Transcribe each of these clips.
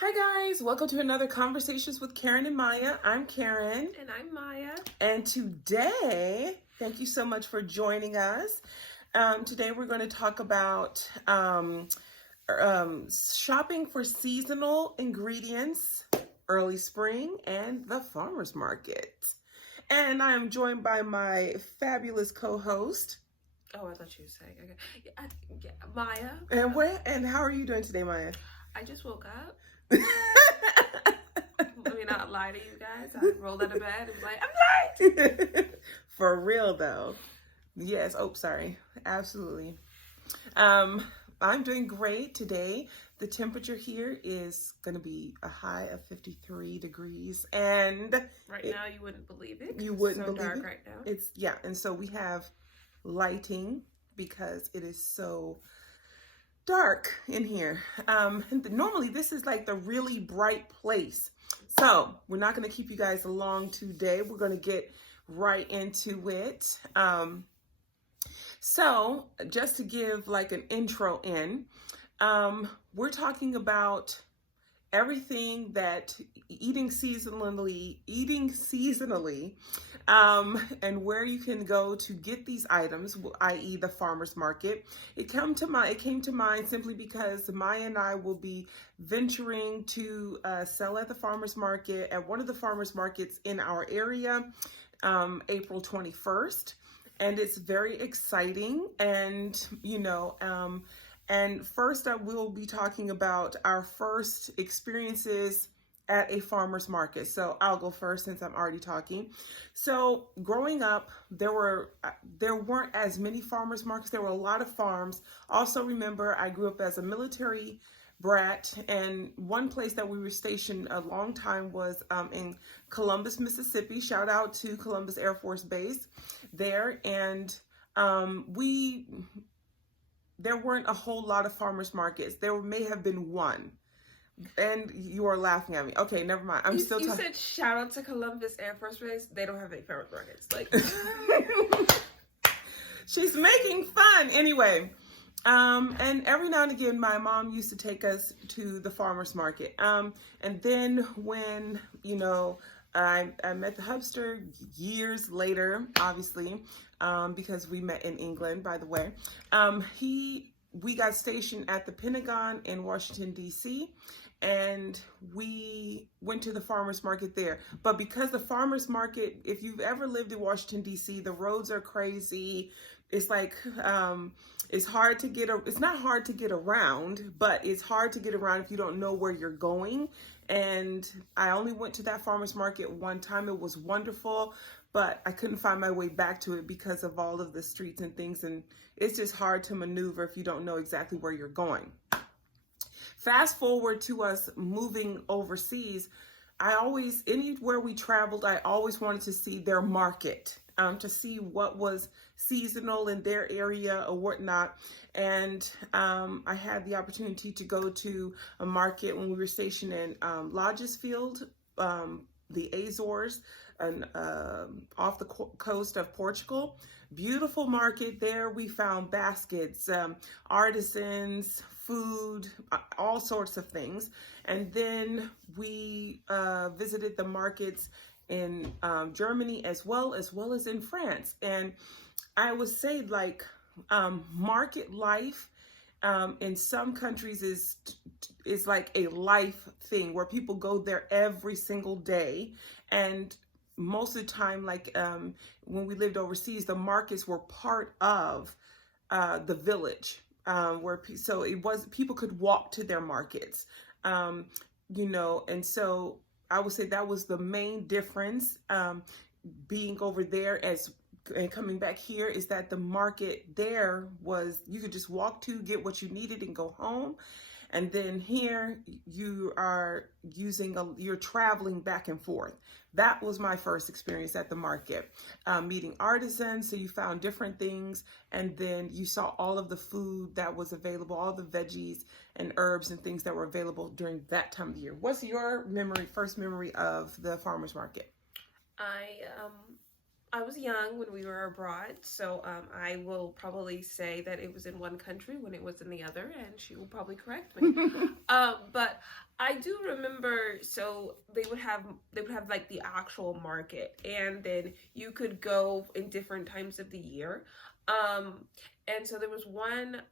Hi guys, welcome to another Conversations with Karen and Maya. I'm Karen. And I'm Maya. And today, thank you so much for joining us. Today we're going to talk about shopping for seasonal ingredients, early spring, and the farmer's market. And I am joined by my fabulous co-host. Oh, I thought you were saying, okay. Yeah, Maya. And how are you doing today, Maya? I just woke up. Let me not lie to you guys. I rolled out of bed and was like, I'm late. For real though. Yes. Oh, sorry. Absolutely. I'm doing great today. The temperature here is going to be a high of 53 degrees. And right now you wouldn't believe it. You wouldn't believe it. It's so dark right now. Yeah. And so we have lighting because it is so dark in here. Normally this is like the really bright place. So we're not going to keep you guys along today. We're going to get right into it. So just to give like an intro in, we're talking about everything that eating seasonally, and where you can go to get these items, i.e. the farmer's market. It came to mind simply because Maya and I will be venturing to sell at the farmer's market, at one of the farmer's markets in our area, April 21st. And it's very exciting. And, and first we'll be talking about our first experiences at a farmer's market. So I'll go first since I'm already talking. So growing up, there weren't as many farmer's markets. There were a lot of farms. Also remember, I grew up as a military brat, and one place that we were stationed a long time was in Columbus, Mississippi. Shout out to Columbus Air Force Base there. And there weren't a whole lot of farmers markets. There may have been one. And you are laughing at me. Okay, never mind. You said shout out to Columbus Air Force Base. They don't have any farmers markets. Like she's making fun. Anyway, and every now and again, my mom used to take us to the farmer's market. And then when, I met the hubster years later, obviously, because we met in England, by the way. We got stationed at the Pentagon in Washington, D.C., and we went to the farmer's market there. But because the farmer's market, if you've ever lived in Washington, D.C., the roads are crazy. It's like, it's hard to it's not hard to get around, but it's hard to get around if you don't know where you're going. And I only went to that farmer's market one time. It was wonderful, but I couldn't find my way back to it because of all of the streets and things. And it's just hard to maneuver if you don't know exactly where you're going. Fast forward to us moving overseas. Anywhere we traveled, I always wanted to see their market, to see what was seasonal in their area or whatnot. And I had the opportunity to go to a market when we were stationed in Lajesfield, the Azores, and off the coast of Portugal. Beautiful market there. We found baskets, artisans, food, all sorts of things. And then we visited the markets in Germany as well as in France. And I would say like market life in some countries is like a life thing where people go there every single day. And most of the time, like when we lived overseas, the markets were part of the village, so people could walk to their markets, and so I would say that was the main difference, being over there and coming back here, is that the market there was, you could just walk to, get what you needed and go home. And then here you're traveling back and forth. That was my first experience at the market, meeting artisans. So you found different things, and then you saw all of the food that was available, all the veggies and herbs and things that were available during that time of the year. What's your first memory of the farmer's market? I was young when we were abroad, so I will probably say that it was in one country when it was in the other, and she will probably correct me. But I do remember, so they would have like the actual market, and then you could go in different times of the year. Um, and so there was one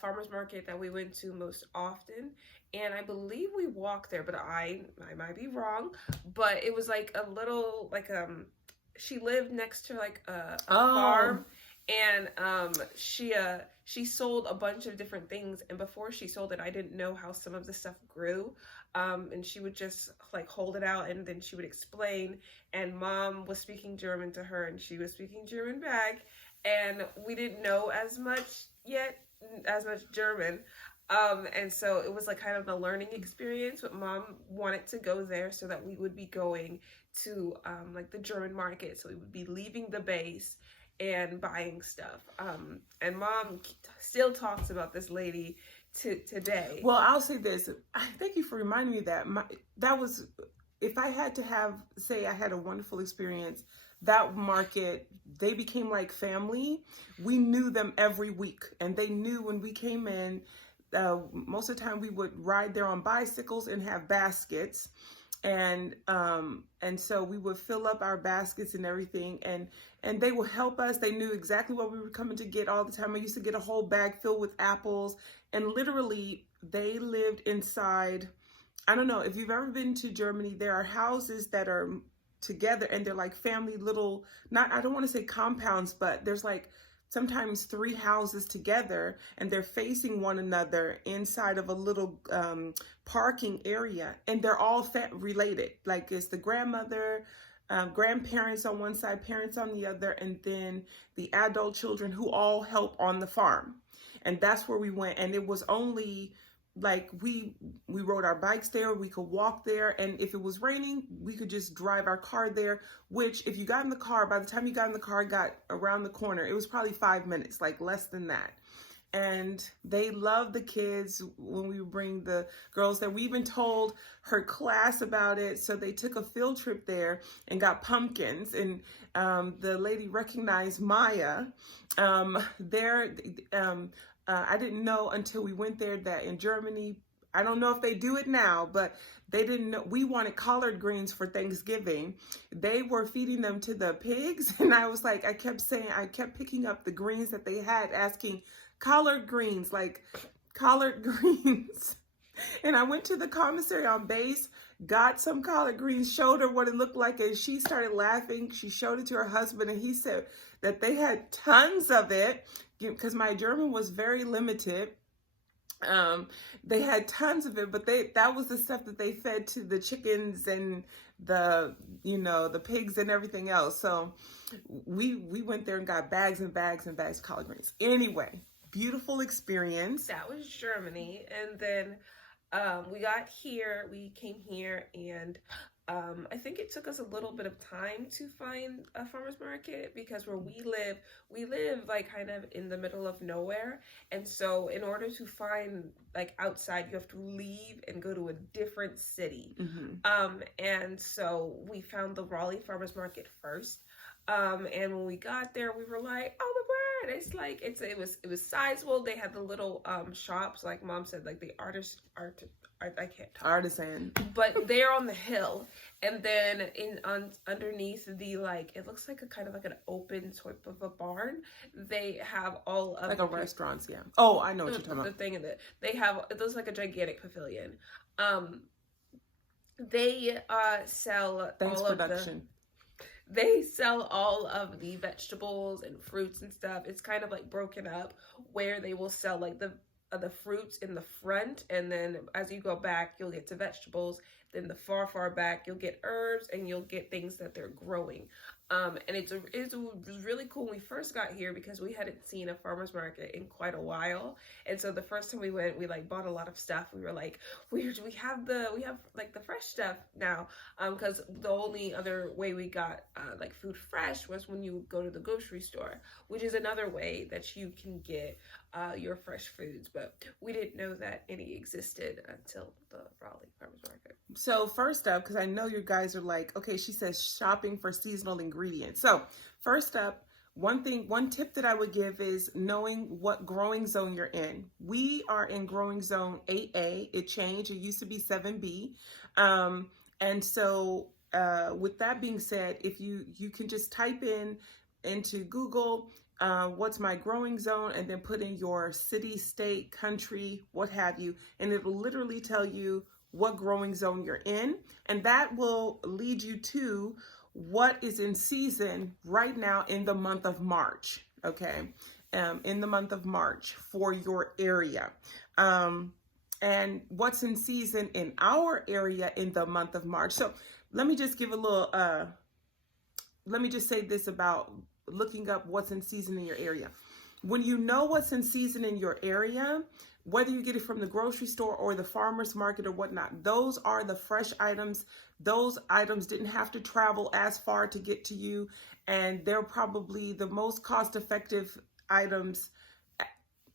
farmers market that we went to most often, and I believe we walked there, but I might be wrong. But it was like a little like she lived next to like a farm, and she sold a bunch of different things, and before she sold it I didn't know how some of the stuff grew, and she would just like hold it out and then she would explain, and mom was speaking German to her and she was speaking German back, and we didn't know as much German. And so it was like kind of a learning experience, but mom wanted to go there so that we would be going to like the German market. So we would be leaving the base and buying stuff. And mom still talks about this lady today. Well, I'll say this. Thank you for reminding me that that was, if I had to say I had a wonderful experience, that market, they became like family. We knew them every week, and they knew when we came in. Most of the time we would ride there on bicycles and have baskets, and so we would fill up our baskets and everything, and they would help us. They knew exactly what we were coming to get all the time. I used to get a whole bag filled with apples, and literally they lived inside. I don't know if you've ever been to Germany. There are houses that are together and they're like family little, not, I don't want to say compounds, but there's like sometimes 3 houses together, and they're facing one another inside of a little parking area, and they're all related. Like it's the grandmother, grandparents on one side, parents on the other, and then the adult children who all help on the farm. And that's where we went, and it was only like we rode our bikes there, we could walk there, and if it was raining we could just drive our car there, which if you got in the car, by the time you got in the car, got around the corner, it was probably 5 minutes, like less than that. And they loved the kids when we would bring the girls there. We even told her class about it, so they took a field trip there and got pumpkins, and the lady recognized Maya there. I didn't know until we went there that in Germany, I don't know if they do it now, but they didn't know. We wanted collard greens for Thanksgiving. They were feeding them to the pigs, and I was like, I kept picking up the greens that they had, asking collard greens, like collard greens. And I went to the commissary on base, got some collard greens, showed her what it looked like, and she started laughing. She showed it to her husband, and he said that they had tons of it, because my German was very limited. They had tons of it, but that was the stuff that they fed to the chickens and the pigs and everything else. So we went there and got bags and bags and bags of collard greens. Anyway, beautiful experience. That was Germany. And then we came here, and I think it took us a little bit of time to find a farmer's market, because where we live like kind of in the middle of nowhere. And so in order to find like outside, you have to leave and go to a different city. Mm-hmm. And so we found the Raleigh farmer's market first. And when we got there, we were like, oh my word, it's like, it was sizable. They had the little shops, like mom said, like the I can't talk. Artisan. But they're on the hill, and then underneath the, like, it looks like a kind of like an open type of a barn. They have all of like a restaurant, yeah. Oh, I know what you're talking about. The thing in it, it looks like a gigantic pavilion. They sell They sell all of the vegetables and fruits and stuff. It's kind of like broken up, where they will sell like the fruits in the front, and then as you go back you'll get to vegetables. Then the far back you'll get herbs, and you'll get things that they're growing. And it was really cool when we first got here, because we hadn't seen a farmer's market in quite a while. And so the first time we went, we like bought a lot of stuff. We were like, we have like the fresh stuff now, because the only other way we got like food fresh was when you go to the grocery store, which is another way that you can get your fresh foods. But we didn't know that any existed until the Raleigh farmer's market. So first up, because I know you guys are like, okay, she says shopping for seasonal ingredients. So first up, one tip that I would give is knowing what growing zone you're in. We are in growing zone 8A. It changed. It used to be 7B. And so with that being said, if you can just type into Google, what's my growing zone, and then put in your city, state, country, what have you, and it will literally tell you what growing zone you're in, and that will lead you to what is in season right now in the month of March, okay? In the month of March for your area. And what's in season in our area in the month of March. So let me just give a little, let me just say this about looking up what's in season in your area. When you know what's in season in your area, whether you get it from the grocery store or the farmer's market or whatnot, those are the fresh items. Those items didn't have to travel as far to get to you, and they're probably the most cost-effective items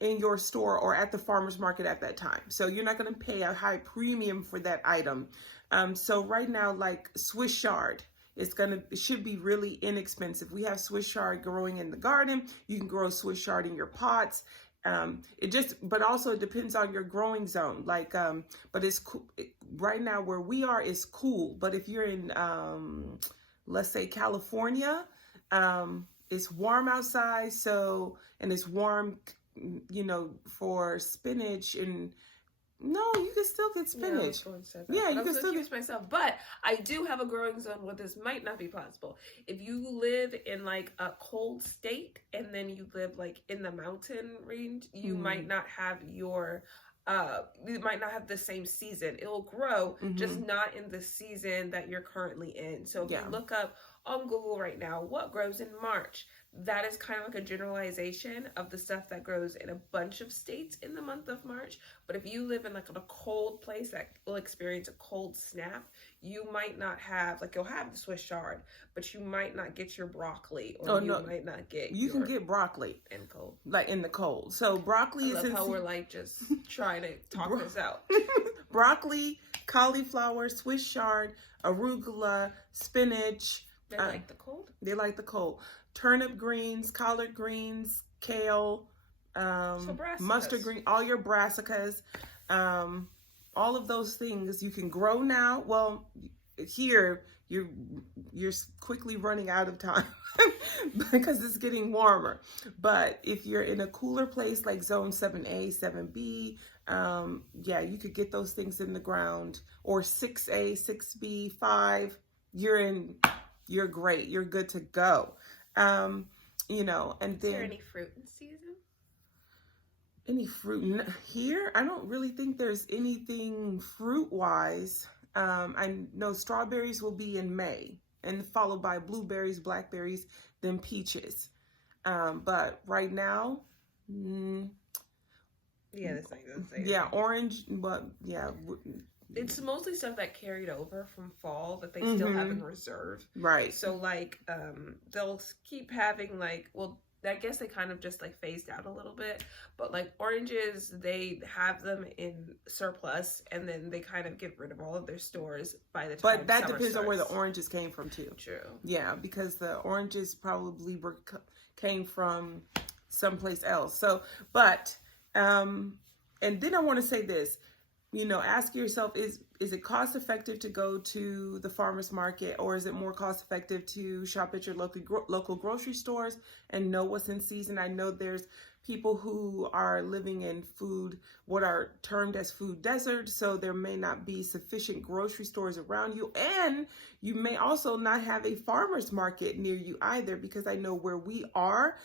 in your store or at the farmer's market at that time. So you're not going to pay a high premium for that item. So right now, like Swiss chard, it should be really inexpensive. We have Swiss chard growing in the garden. You can grow Swiss chard in your pots. But also it depends on your growing zone. Like, but it's cool. Right now where we are is cool. But if you're in, let's say California, it's warm outside. So, and it's warm, for spinach and no, you can still get spinach. Yeah, you can still get myself. But I do have a growing zone where this might not be possible. If you live in like a cold state and then you live like in the mountain range, you might not have you might not have the same season. It'll grow, just not in the season that you're currently in. So if you look up on Google right now, what grows in March, that is kind of like a generalization of the stuff that grows in a bunch of states in the month of March. But if you live in like a cold place that will experience a cold snap, you might not have, like, you'll have the Swiss chard, but you might not get your broccoli, or might not get you can get broccoli in cold, like in the cold. So broccoli I love how we're like just trying to talk this out. Broccoli, cauliflower, Swiss chard, arugula, spinach. They like the cold. They like the cold. Turnip greens, collard greens, kale, mustard green, all your brassicas, all of those things you can grow now. Well, here you're quickly running out of time because it's getting warmer. But if you're in a cooler place like zone 7A, 7B, you could get those things in the ground, or 6A, 6B, 5. You're great. You're good to go. And then. Is there any fruit in season? Any fruit here? I don't really think there's anything fruit-wise. I know strawberries will be in May, and followed by blueberries, blackberries, then peaches. But right now, this thing. Yeah, orange, but yeah. It's mostly stuff that carried over from fall that they still have in reserve. Right. So like, they'll keep having like, well, I guess they kind of just like phased out a little bit, but like oranges, they have them in surplus, and then they kind of get rid of all of their stores by the time. But that depends on where the oranges came from too. True. Yeah, because the oranges probably came from someplace else. So, but, and then I want to say this. Ask yourself, is it cost effective to go to the farmer's market, or is it more cost effective to shop at your local grocery stores and know what's in season? I know there's people who are living in what are termed as food deserts, so there may not be sufficient grocery stores around you, and you may also not have a farmer's market near you either, because I know where we are,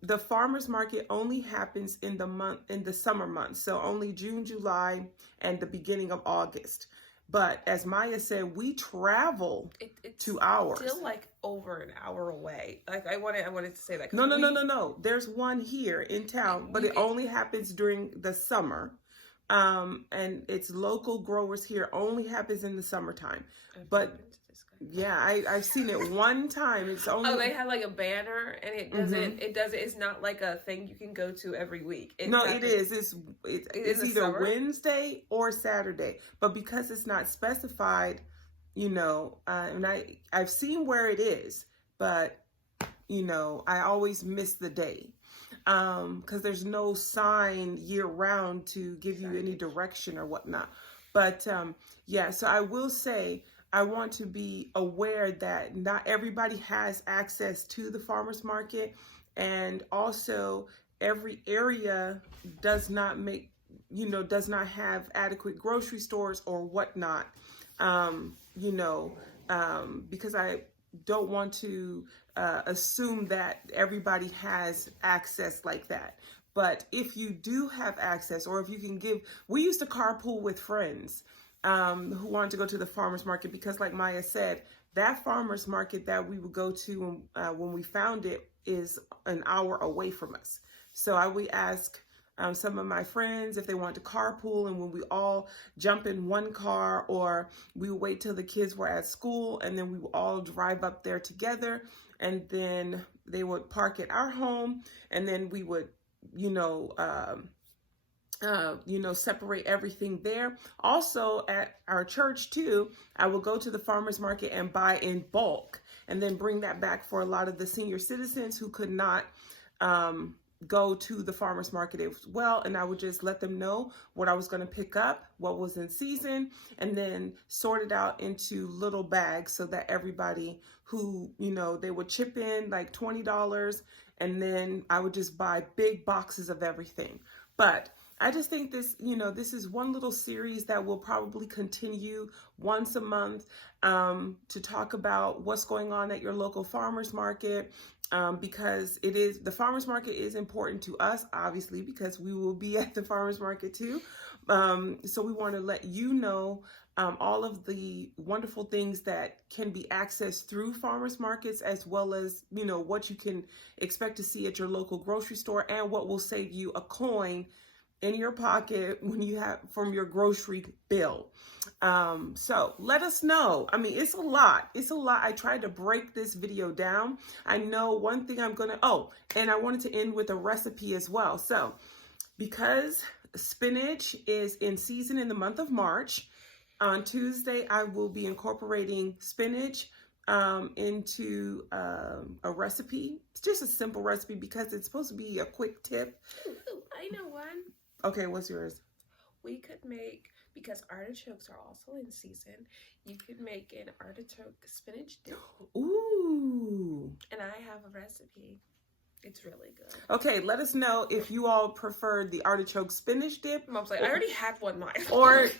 the farmer's market only happens in the summer months, so only June, July, and the beginning of August. But as Maya said, we travel it's 2 hours. Still like over an hour away. Like I wanted to say that. No. There's one here in town, but it only happens during the summer. And it's local growers here, only happens in the summertime. I've But never been to this guy. yeah, I've seen it one time. It's only Oh, they have like a banner, and it doesn't. It doesn't. It's not like a thing you can go to every week. no, it is. It's the either summer? Wednesday or Saturday. But because it's not specified, and I've seen where it is, but I always miss the day. Because there's no sign year round to give you any direction or whatnot. But yeah, so I will say I want to be aware that not everybody has access to the farmers market, and also every area does not have adequate grocery stores or whatnot. Because I don't want to assume that everybody has access like that. But if you do have access, or if you can we used to carpool with friends who wanted to go to the farmer's market, because like Maya said, that farmer's market that we would go to when we found it is an hour away from us. So I would ask some of my friends if they want to carpool, and when we all jump in one car, or we would wait till the kids were at school and then we would all drive up there together, and then they would park at our home, and then we would separate everything there. Also at our church too, I will go to the farmer's market and buy in bulk, and then bring that back for a lot of the senior citizens who could not go to the farmer's market as well. And I would just let them know what I was going to pick up, what was in season, and then sort it out into little bags so that everybody who, they would chip in like $20, and then I would just buy big boxes of everything. But I just think this is one little series that will probably continue once a month to talk about what's going on at your local farmer's market, because the farmer's market is important to us, obviously, because we will be at the farmer's market too. So we want to let you know all of the wonderful things that can be accessed through farmers markets, as well as, what you can expect to see at your local grocery store, and what will save you a coin in your pocket when you have from your grocery bill. So let us know. I mean, it's a lot. I tried to break this video down. I know one thing and I wanted to end with a recipe as well. So because spinach is in season in the month of March, on Tuesday, I will be incorporating spinach into a recipe. It's just a simple recipe because it's supposed to be a quick tip. Ooh, I know one. Okay, what's yours? We could make, because artichokes are also in season, you could make an artichoke spinach dip. Ooh. And I have a recipe. It's really good. Okay, let us know if you all prefer the artichoke spinach dip. Mom's like, I already had one, Maya.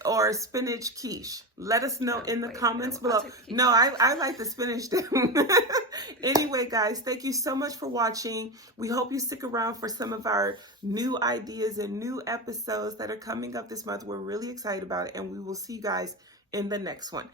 Or spinach quiche. Let us know in the comments below. No, I like the spinach dip. Anyway, guys, thank you so much for watching. We hope you stick around for some of our new ideas and new episodes that are coming up this month. We're really excited about it, and we will see you guys in the next one.